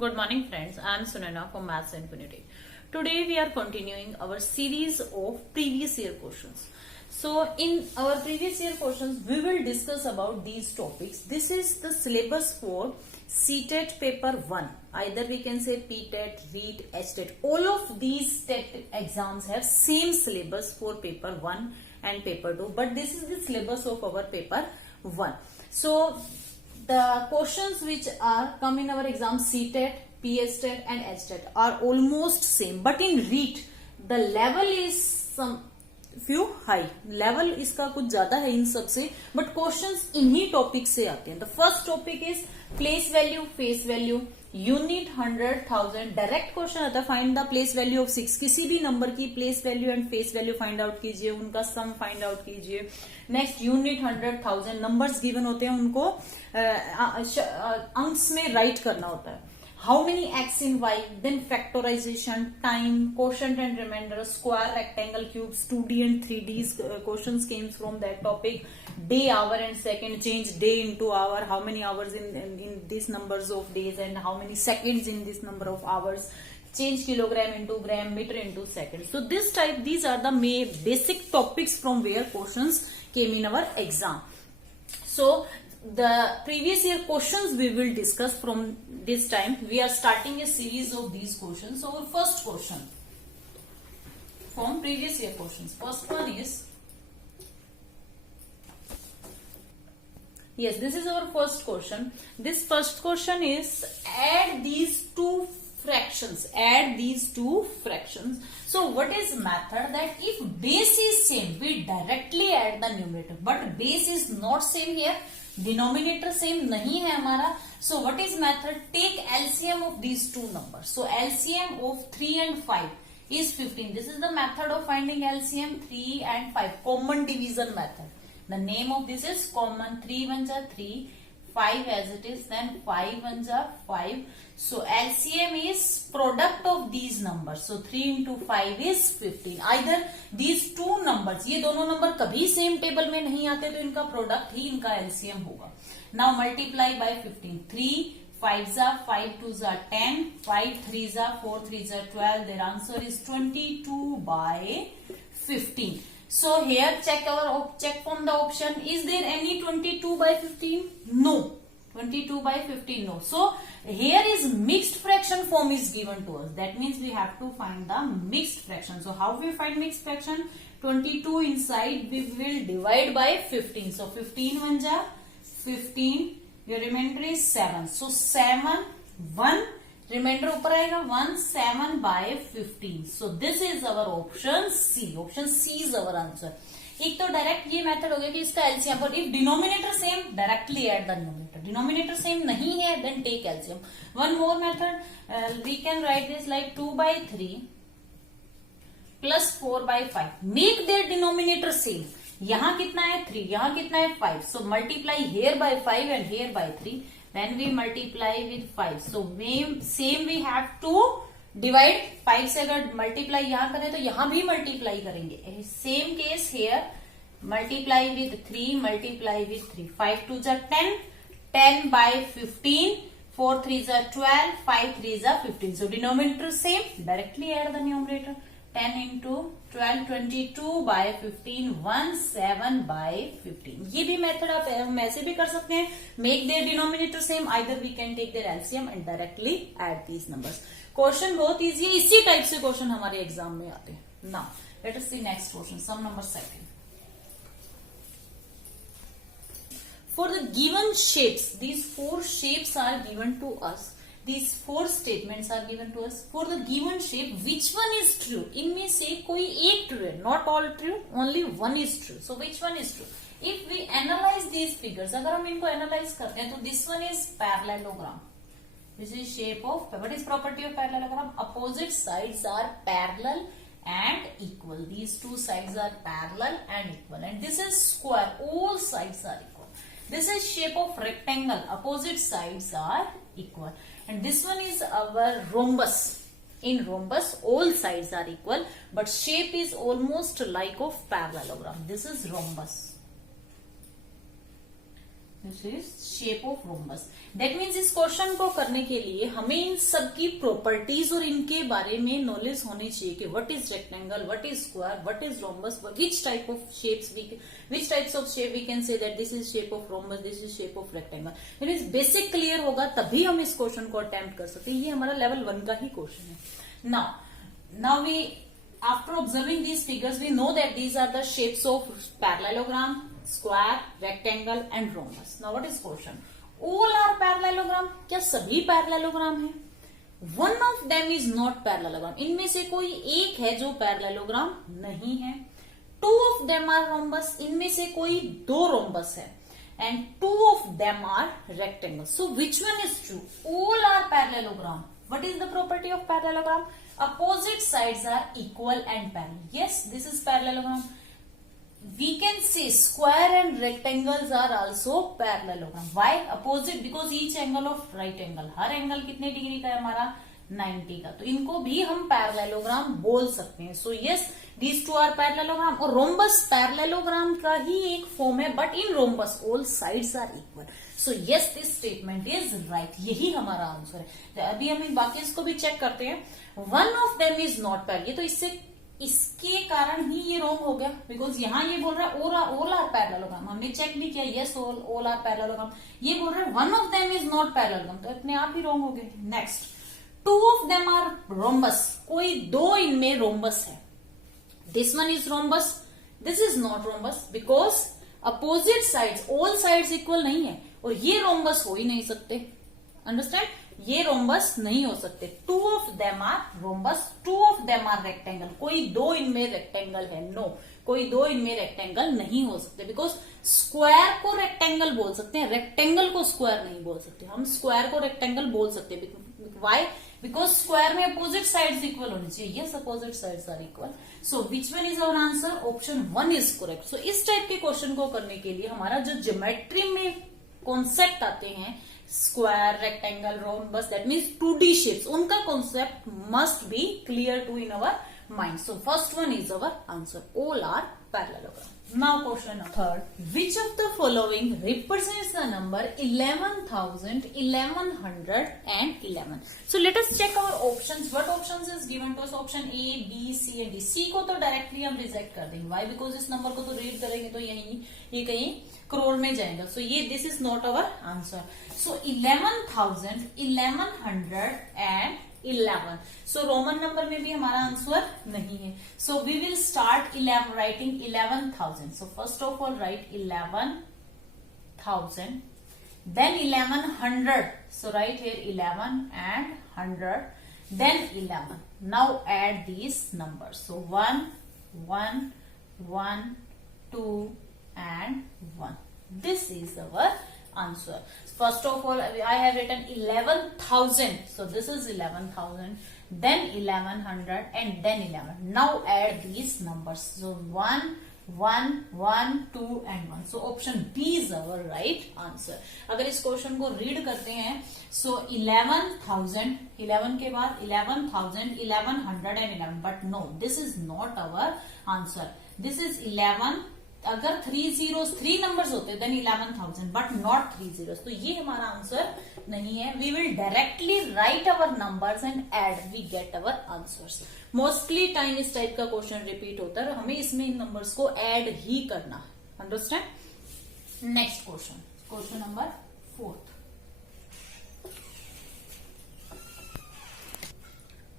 Good morning friends, I am Sunana from Maths Infinity. Today we are continuing our series of previous year questions. So in our previous year questions we will discuss about these topics. This is the syllabus for CTET paper 1. Either we can say PTET, REET, HTET. All of these TET exams have same syllabus for paper 1 and paper 2. But this is the syllabus of our paper 1. So the questions which are come in our exam CTET, PSTET and HTET are almost same, but in REET the level is some few high. Level इसका कुछ ज्यादा है इन सब से, but questions इन्हीं टॉपिक से आते हैं. The first topic is place value, face value, unit 100,000. Direct question आता है find the place value of 6. किसी भी नंबर की place value and face value find out कीजिए, उनका सम फाइंड आउट कीजिए. Next unit 100,000. नंबर्स गिवन होते हैं, उनको अंक्स में राइट करना होता है. How many x in y, then factorization, time, quotient and remainder, square, rectangle, cubes, 2D and 3D's questions came from that topic. Day, hour and second, change day into hour, how many hours in these numbers of days and how many seconds in this number of hours, change kilogram into gram, meter into second. So this type, these are the main basic topics from where questions came in our exam. So the previous year questions we will discuss from this time. We are starting a series of these questions. So our first question from previous year questions. First one is, yes, this is our first question. This first question is add these two fractions. Add these two fractions. So what is method that if base is same, we directly add the numerator. But base is not same here. Denominator same नहीं है हमारा. So what is method? Take LCM of these two number. So LCM of 3 and 5 is 15. This is the method of finding LCM 3 and 5. Common division method. The name of this is common. 3 ones are 3, 5 as it is, then 5 ones are 5. So LCM is product of these numbers. So 3 into 5 is 15. Either these two numbers, ये दोनों नंबर कभी same table में नहीं आते, तो इनका प्रोडक्ट ही इनका LCM होगा. Now multiply by 15. 3 5s are 5 2s are 10, 5 3s are 4 3s are 12. Their answer is 22 by 15. So here check from the option. Is there any 22 by 15? No. 22 by 15 no. So here is mixed fraction form is given to us. That means we have to find the mixed fraction. So how we find mixed fraction? 22 inside we will divide by 15. So 15 ones are 15. Your remainder is 7. So 7 1 remainder ऊपर आएगा 1 7 by 15. So this is our option C. Option C is our answer. एक तो डायरेक्ट ये मेथड हो गया कि इसका LCM, पर if denominator same directly add the numerator. Denominator same नहीं है then take LCM. One more method, we can write this like 2 by 3 plus 4 by 5. Make their denominator same. यहाँ कितना है 3, यहाँ कितना है 5. So multiply here by 5 and here by 3. Then we multiply with 5. So same we have to divide. 5 से अगर multiply यहाँ करें तो यहाँ भी multiply करेंगे. Same case here. Multiply with 3, multiply with 3. 5 2s are 10, 10 by 15. 4 3s are 12, 5 3s are 15. So denominator same. Directly add the numerator. 10 into 12 22 by 15 17 by 15. ये भी मेथड आप ऐसे भी कर सकते हैं. Make their denominator same. Either we can take their LCM and directly add these numbers. Question बहुत easy है. इसी टाइप से क्वेश्चन हमारे एग्जाम में आते हैं. Now let us see next question. Some number second. For the given shapes, these 4 shapes are given to us. These 4 statements are given to us. For the given shape, which one is true? इनमें से कोई एक true है. Not all true, only one is true. So which one is true? If we analyze these figures, अगर हम इनको analyze करते हैं तो this one is parallelogram. This is shape of, what is property of parallelogram? Opposite sides are parallel and equal. These two sides are parallel and equal. And this is square. All sides are equal. This is shape of rectangle. Opposite sides are equal. And this one is our rhombus. In rhombus, all sides are equal, but shape is almost like of parallelogram. This is rhombus. This is shape of rhombus. That means इस क्वेश्चन को करने के लिए हमें इन सब की प्रॉपर्टीज और इनके बारे में नॉलेज होनी चाहिए कि what is rectangle, what is square, what is rhombus, which types of shape we can say that this is shape of rhombus, this is shape of rectangle. That means basic clear होगा तभी हम इस क्वेश्चन को अटेम्प्ट कर सकते हैं। ये हमारा लेवल 1 का ही क्वेश्चन है। Now we after observing these figures we know that these are the shapes of parallelogram, square, rectangle and rhombus. Now what is question? All are parallelogram? क्या सभी parallelogram है? One of them is not parallelogram. इनमें से कोई एक है जो parallelogram नहीं है। Two of them are rhombus. इनमें से कोई दो rhombus है। And two of them are rectangles. So which one is true? All are parallelogram. What is the property of parallelogram? Opposite sides are equal and parallel. Yes, this is parallelogram. We can say square and rectangles are also parallelogram. Why? Opposite because each angle of right angle. हर एंगल कितने डिग्री का है हमारा? 90 का। तो इनको भी हम पैरेललोग्राम बोल सकते हैं। So yes, these two are parallelogram. और रोम्बस पैरेललोग्राम का ही एक फॉर्म है, but in rhombus all sides are equal. So yes, this statement is right. यही हमारा आंसर है। अभी हम इन बाकी इसको भी चेक करते हैं। One of them is not parallel. ये तो इसके कारण ही ये रॉन्ग हो गया, बिकॉज यहाँ ये बोल रहा है ऑल आर पैरेललोग्राम। हमने चेक भी किया, यस ऑल आर पैरेललोग्राम। ये बोल रहा है one of them is not parallelogram, तो अपने आप ही रॉन्ग हो गए। Next, two of them are rhombus. कोई दो इनमें रोम्बस है। This one is rhombus, this is not rhombus because opposite sides, all sides equal नहीं है, और ये रोम्बस हो ही नहीं सकते। अंडरस्टैंड? ये रोम्बस नहीं हो सकते। Two of them are rhombus, two of them are rectangle. कोई दो इनमें रेक्टेंगल है। नो, कोई दो इनमें रेक्टेंगल नहीं हो सकते, बिकॉज स्क्वायर को रेक्टेंगल बोल सकते हैं, रेक्टेंगल को स्क्वायर नहीं बोल सकते। हम स्क्वायर को रेक्टेंगल बोल सकते हैं। वाई? बिकॉज स्क्वायर में अपोजिट साइड्स इक्वल होनी चाहिए। Yes, opposite sides are equal. So which one is our answer? Option 1 is correct. So इस टाइप के क्वेश्चन को करने के लिए हमारा जो ज्योमेट्री में कॉन्सेप्ट आते हैं, square, rectangle, rhombus, that means 2D shapes, उनका concept must be clear to in our mind. So first one is our answer. All are parallelogram. Now question third. Which of the following represents the number 11,000, 1111? So let us check our options. What options is given to us? Option A, B, C and D. C को तो डायरेक्टली हम रिजेक्ट कर देंगे। Why? Because इस नंबर को तो रीड करेंगे तो ये कहीं करोड़ में जाएगा। So ये this is not our answer. So 11,000, 1111. So Roman number में भी हमारा आंसर नहीं है। So we will start writing 11,000. So first of all write 11,000, then 1100. So write here 11 and 100, then 11. Now add these numbers. So 1, 1, 1, 2 and 1. This is our answer. First of all, I have written 11,000. So this is 11,000, then 1100 and then 11. Now add these numbers. So 1, 1, 1, 2 and 1. So option B is our right answer. अगर इस क्वेश्चन को रीड करते हैं, so 11,000, 11 के बाद 11,000, 1100 and 11. But no, this is not our answer. This is 11. अगर 3 नंबर्स होते देन 11,000, but not 3 zeros, तो ये हमारा आंसर नहीं है। We will directly write our numbers and add, we get our answers. Mostly time इस टाइप का क्वेश्चन रिपीट होता है, हमें इसमें इन नंबर्स को एड ही करना। Understand? Next question, question number 4th।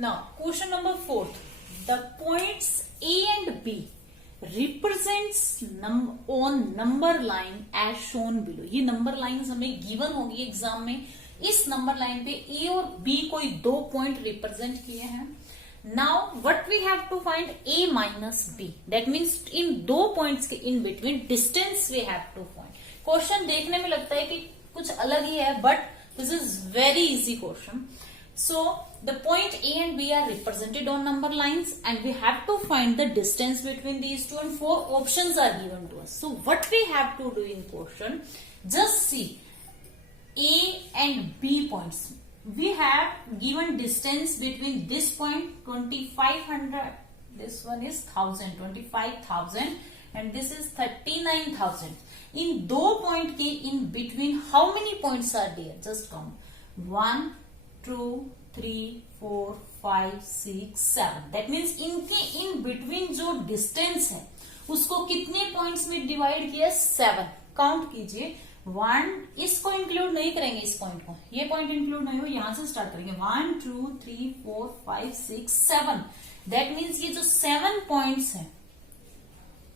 Now question number 4th, the points A and B represents on number line as shown below. ये number lines हमें गिवन होगी एग्जाम में। इस नंबर लाइन पे A और B कोई दो पॉइंट रिप्रेजेंट किए हैं। Now what we have to find A minus B, that means इन दो पॉइंट्स के in between distance we have to find. Question देखने में लगता है कि कुछ अलग ही है, but this is very easy question. So the point A and B are represented on number lines and we have to find the distance between these two, and 4 options are given to us. So what we have to do in question, just see A and B points. We have given distance between this point 2500, this one is 1000, 25,000 and this is 39,000. इन दो point के in between how many points are there, just count 1 2 3 4 5 6 7। That means इनके in between जो डिस्टेंस है उसको कितने पॉइंट्स में डिवाइड किया, 7। काउंट कीजिए, 1, इसको इंक्लूड नहीं करेंगे, इस पॉइंट को, ये पॉइंट इंक्लूड नहीं हो, यहां से स्टार्ट करेंगे 1 2 3 4 5 6 7। दैट मीन्स ये जो 7 पॉइंट्स है,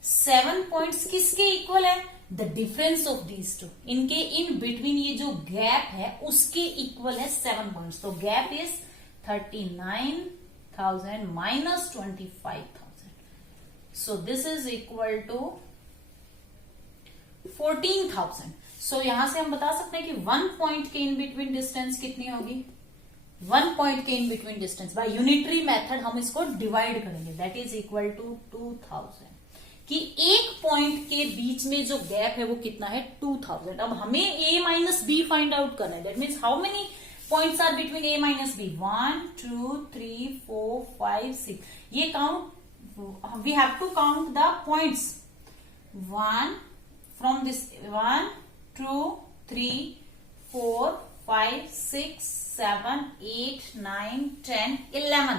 7 पॉइंट्स किसके इक्वल है, the difference of these to, इनके इन बिटवीन ये जो गैप है उसके इक्वल है 7 पॉइंट्स। तो gap is 39,000 minus 25,000। So this is equal to 14,000। सो यहां से हम बता सकते हैं कि 1 पॉइंट के इन बिटवीन डिस्टेंस कितनी होगी, 1 पॉइंट के in between distance by unitary method हम इसको डिवाइड करेंगे, दैट इज इक्वल टू 2000, कि एक पॉइंट के बीच में जो गैप है वो कितना है, 2000। अब हमें a minus B find out करना है, that means how many points are between a minus B, 1 2 3 4 5 6। ये count, we have to count the points, 1 from this 1 2 3 4 5 6 7 8 9 10 11।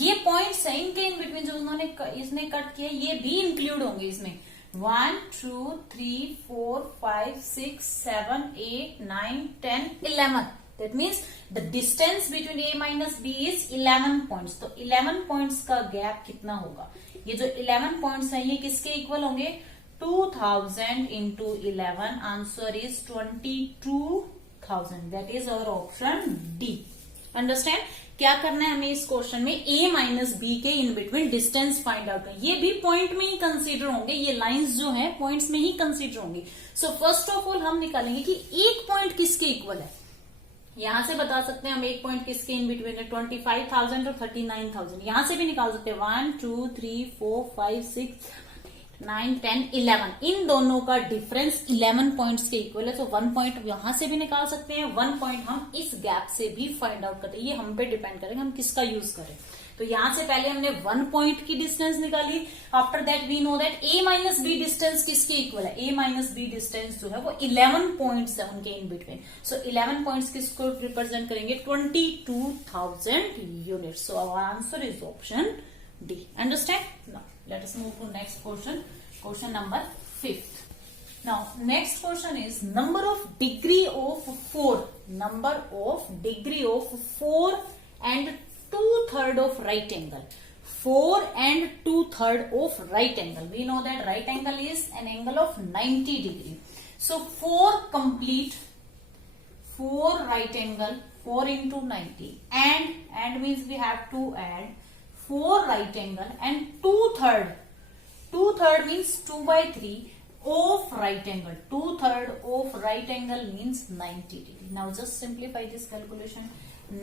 ये पॉइंट्स है, इनके इन बिटवीन जो उन्होंने इसने कट किया ये भी इंक्लूड होंगे इसमें, 1 2 3 4 5 6 7 8 9 10 11। That means the distance between a minus B is 11 points. तो 11 पॉइंट्स का गैप कितना होगा, ये जो 11 पॉइंट्स है ये किसके इक्वल होंगे, 2000 into 11, answer is 22,000। That is our option D। Understand? क्या करना है हमें इस क्वेश्चन में, a माइनस बी के in between distance find out करना, ये भी पॉइंट में ही कंसीडर होंगे, ये लाइंस जो है पॉइंट्स में ही कंसीडर होंगी। सो फर्स्ट ऑफ ऑल हम निकालेंगे कि एक पॉइंट किसके इक्वल है। यहां से बता सकते हैं हम एक पॉइंट किसके इन बिटवीन है, 25,000 और 39,000। यहां से भी निकाल सकते हैं 1 2 3 4 5 6 9 10 11। इन दोनों का डिफरेंस 11 पॉइंट्स के इक्वल है। तो 1 पॉइंट यहां से भी निकाल सकते हैं, 1 पॉइंट हम इस गैप से भी फाइंड आउट करते हैं। ये हम पे डिपेंड करेंगे हम किसका यूज करें। तो यहां से पहले हमने 1 पॉइंट की डिस्टेंस निकाली, after that we know that a minus B distance किसके इक्वल है, a माइनस बी डिस्टेंस जो है वो 11 पॉइंट्स है उनके इन बिटवीन। सो 11 पॉइंट्स किसको रिप्रेजेंट करेंगे, 22,000 units. So our answer is option D. Understand? Now let us move to next question, question number 5th. Now next question is number of degree of 4, number of degree of 4 and 2/3 of right angle, 4 and 2/3 of right angle. We know that right angle is an angle of 90 degree. So 4 complete, 4 right angle, 4 into 90, and means we have to add 4 right angle and 2/3. 2/3 means 2/3 of right angle. 2/3 of right angle means 90 degree. Now just simplify this calculation.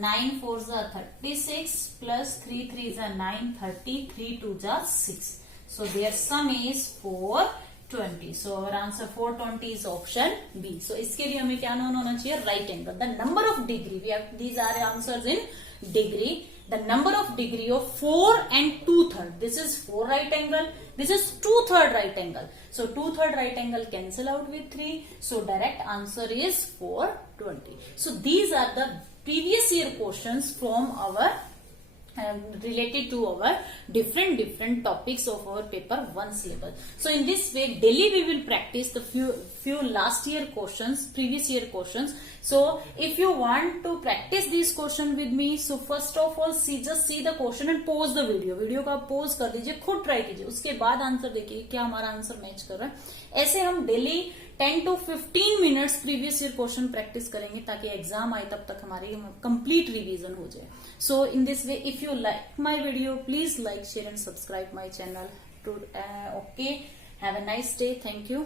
9 4s are 36 plus 3 3s are 9, 30, 3 2s are 6. So their sum is 420. So our answer 420 is option B. So इसके लिए हमें क्या known होना चाहिए, right angle. The number of degree, we have, these are answers in degree. The number of degree of 4 and 2/3. This is 4 right angle. This is 2/3 right angle. So 2/3 right angle cancel out with 3. So direct answer is 420. So these are the previous year questions from our related to our different topics of our paper 1 syllabus. So in this way daily we will practice the few last year questions, previous year questions. So if you want to practice these question with me, so first of all just see the question and pause the video का pause कर दीजिए, खुद ट्राई कीजिए, उसके बाद आंसर देखिए क्या हमारा आंसर मैच कर रहा है। ऐसे हम डेली 10 to 15 minutes previous year question practice करेंगे ताकि एग्जाम आए तब तक हमारी कंप्लीट रिवीजन हो जाए। So in this way if you like my video please like share and subscribe my channel. Okay, have a nice day, thank you.